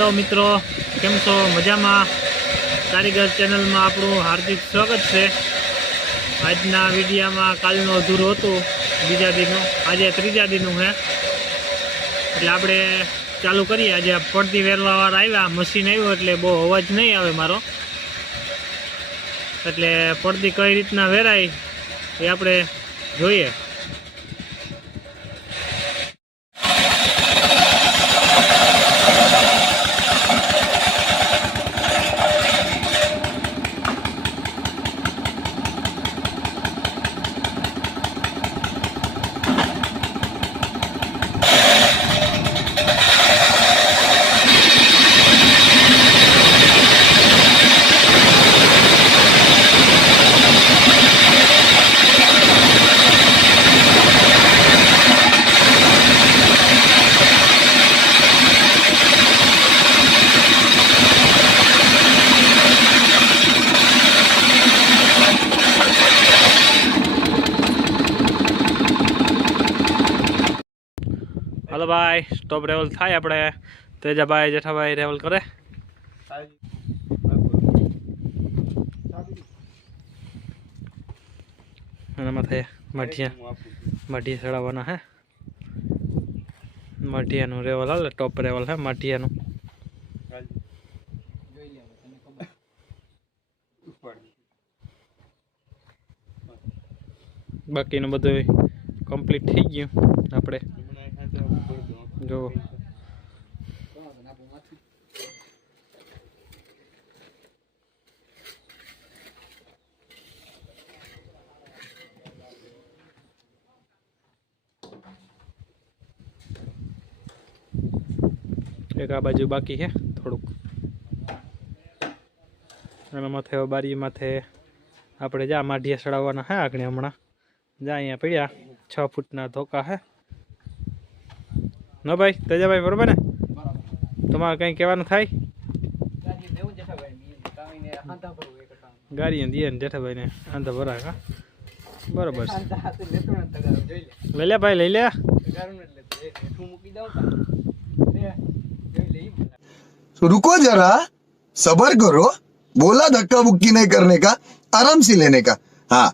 Hello मित्रों, केम छो? मजामां? कारीगर चेनल में आपणुं हार्दिक स्वागत है। आजना विडिया में कालनो अधूरो हतो, बीजा दिनों आज त्रीजा दिनों है એટલે આપણે ચાલુ કરીએ। આજે પડતી વેરવાવાળા આવ્યા, મશીન આવ્યું એટલે બહુ અવાજ નહીં આવે મારો, એટલે પડતી કઈ રીતના વેરાય એ આપણે જોઈએ। हेलो भाई, स्टॉप रेवल थाय अपने तेजा भाई जेठा भाई रेवल करे माथे माटिया चढ़ावाना है। माटिया नु रेवल हाल, टॉप रेवल है माटिया नु। बाकी नु बधुं कम्प्लीट थई गयुं। आपणे जो एक आ बाजू बाकी है थोड़ुंक, माथे बारी माथे आपणे जा माढिया चढ़ाववाना है। आगणे हमणां जा अहींया पड्या 6 फूटना धोका है न भाई तेजा भाई, बराबर ने? तुम्हारे कहीं कहवानुं थाय? गाड़ी दिए जेठा भाई ने आंधा भरा का बराबर ले ले भाई, ले ले। रुको जरा, सबर करो, बोला धक्का बुक्की नहीं करने का, आराम से लेने का। हाँ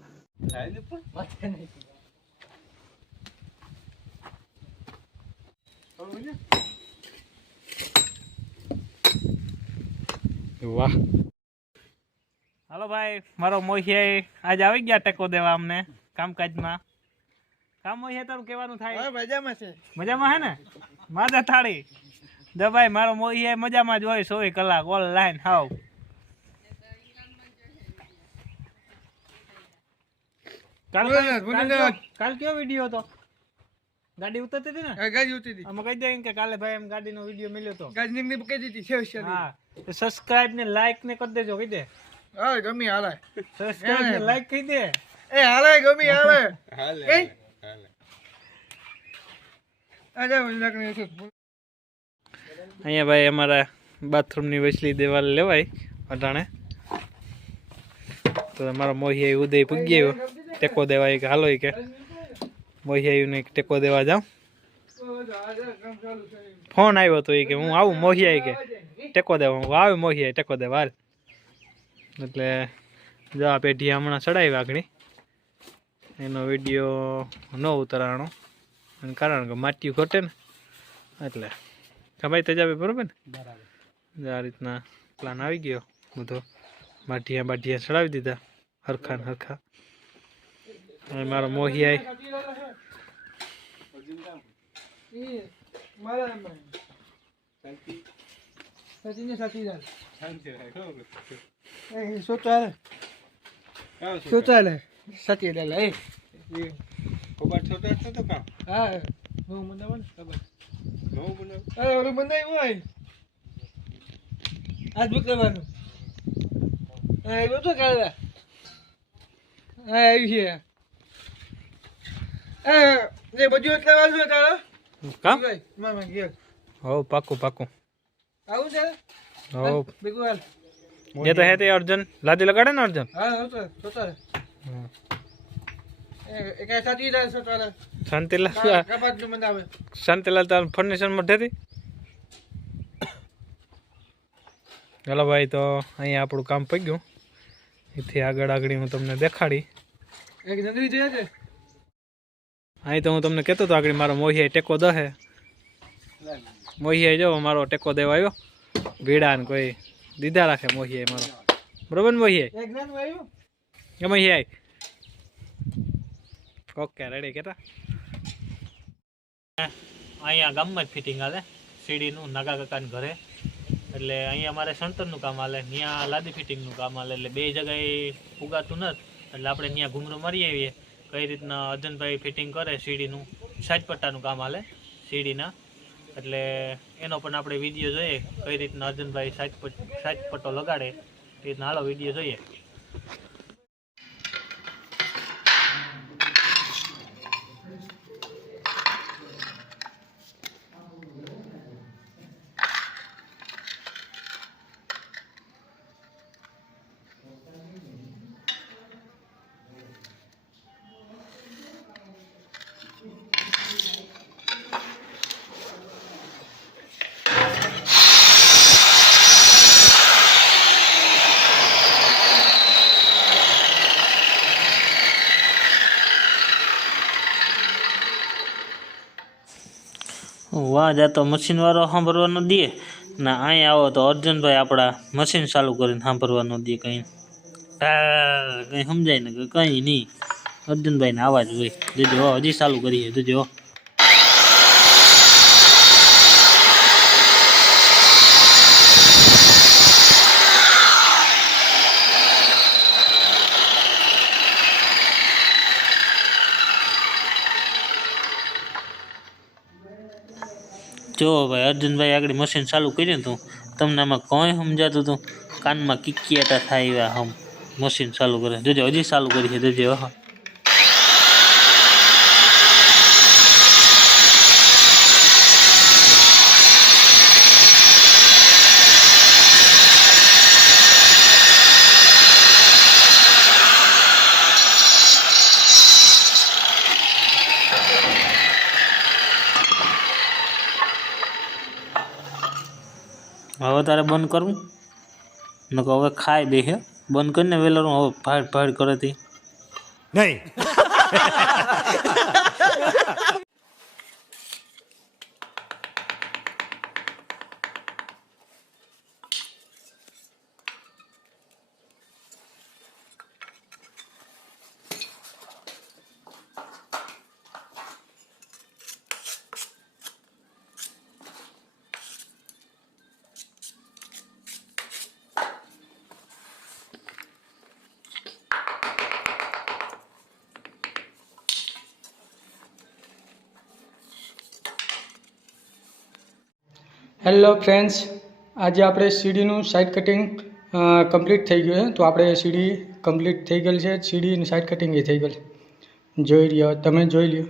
वाह। हेलो भाई, मारो मोहिया आज આવી ગયા ટેકો દેવા અમને કામકાજમાં। કામ મોહિયા તારું કહેવાનું થાય? મજામાં છે। મજામાં હે ને? માદા થાળી જો ભાઈ, મારો મોહિયા મજામાં જ હોય 24 કલાક ઓનલાઈન હાવ। કાલ કયો વિડિયો હતો? गाड़ी उतरती थी ना? गाड़ी उतरती थी। हम कह देंगे कि काले भाई हम गाड़ी नो वीडियो मिलो तो गाड़ी ने कह दी थी शेयर। हां, तो सब्सक्राइब ने लाइक ने कर देजो। कह दे हां गमी हाले, सब्सक्राइब ने लाइक कह दे। ए हाले गमी हाले हाले आजा लगने से। अहिया भाई हमारा बाथरूम ની વચલી દેવાલ લેવાય અટાણે, તો અમારો મોહિયા ઉદય પૂગ્યો ટેકો દેવાય કે હાલો કે मोहिया ने टेको देवा जाऊं। फोन आयो तो कि हूँ आऊँ मोहिया के टेको देवा, हूँ आवे मोहिया टेको देवा એટલે જો આ પેઢી હમણાં ચડાવી આગળ એનો વિડીયો ન ઉતરાણો કારણ કે માટી ઘટે ને એટલે ખબર તેજાવે બરોબર ને? બરાબર। આ રીતના પ્લાન આવી ગયો બધો, માટીયા બાટીયા ચડાવી દીધા હરખા ને હરખા। मारो मोहिया आज बुक करवानो तो क्या ये बजू એટલે વાળું છે તારો કામ ભાઈ મામા ગયો હો પાકું પાકું આવું છે હો બિગવાલ ये तो है ते अर्जुन लादी लगाड़े ना अर्जुन। हां होता होता है। एक ऐसा चीज है सोता है शांतिलाल का बात जो मंदावे शांतिलाल तार फर्नीचर मठे थी ચાલો ભાઈ, તો અહીંયા આપણું કામ પગ્યું. એથી આગળ હું તમને દેખાડી. અહીં તો હું તમને કહેતો હતો આગળ મારો મોહિયા ટેકો દહે. મોહિયા જો મારો ટેકો દેવા આવ્યો. ભીડા ને કોઈ દીધા રાખે મોહિયા મારો. બરોબર ને મોહિયા? મોહિયા ઓકે રેડી કેતા. અહીંયા ગામમાં જ ફિટિંગ હાલે સીડીનું નાગા કાકાના ઘરે. એટલે અહીંયા અમારે સણતરનું કામ હાલે, ત્યાં લાદી ફિટિંગનું કામ હાલે. એટલે બે જગ્યાએ ઉગાતું નથી. એટલે આપણે ત્યાં ઘૂમરો મારી આવીએ કઈ રીતના અર્જનભાઈ ફિટિંગ કરે સીડીનું. 60 પટ્ટાનું કામ હાલે સીડીના. એટલે એનો પણ આપણે વિડીયો જોઈએ કઈ રીતના અર્જનભાઈ 60 પટ્ટો લગાડે. એ રીતના હાલો વિડીયો જોઈએ. વાહ, જા તો મશીન વાળો સાંભળવાનો દે ને અહીંયા આવો તો અર્જુનભાઈ આપણા મશીન ચાલુ કરીને સાંભળવાનો દે. કંઈ સમજાય ને કંઈ નહીં. અર્જુનભાઈને આવાજ હોય. જોજો હજી ચાલુ કરીએ. જોજો જો ભાઈ, અર્જુનભાઈ આગળ મશીન ચાલુ કર્યું હતું. તમને આમાં કંઈ સમજાતું હતું? કાનમાં કિકિયાટા થાય એવા હમ મશીન ચાલુ કરે. જોજો હજી ચાલુ કરી છે. જોજો હવે તારે બંધ કરવું ને હવે ખાઈ દે. બંધ કરીને વેલર હવે ભાડ કરે તી નહીં. હેલો ફ્રેન્ડ્સ, આજે આપણે સીડીનું સાઇડ કટિંગ કમ્પ્લીટ થઈ ગયું છે. તો આપણે સીડી કમ્પ્લીટ થઈ ગયેલ છે. સીડીની સાઇડ કટિંગ એ થઈ ગયેલ. જોઈ લ્યો, તમે જોઈ લ્યો.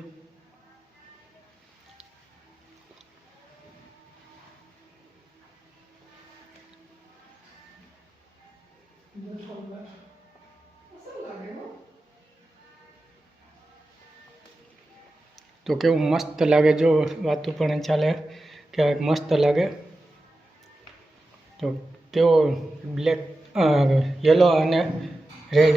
તો કેવું મસ્ત લાગે. જો વાતું પણ ચાલે કે મસ્ત લાગે. તો કેવો બ્લેક યલો અને રેડ.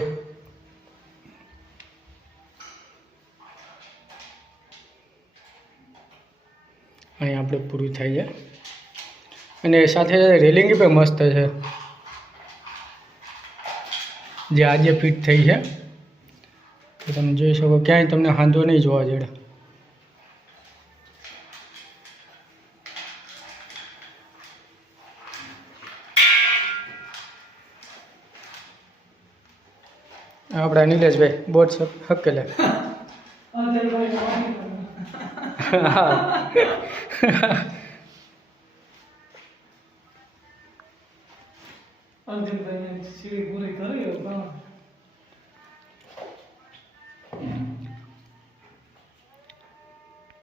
અહીં આપણે પૂરું થાય છે. અને સાથે રેલિંગ પણ મસ્ત છે, જે આજે ફિટ થઈ છે. તો તમે જોઈ શકો, ક્યાંય તમને વાંધો નહીં જોવા જડે. આપણા નિલેશભાઈ બોર્ડ હકેલે.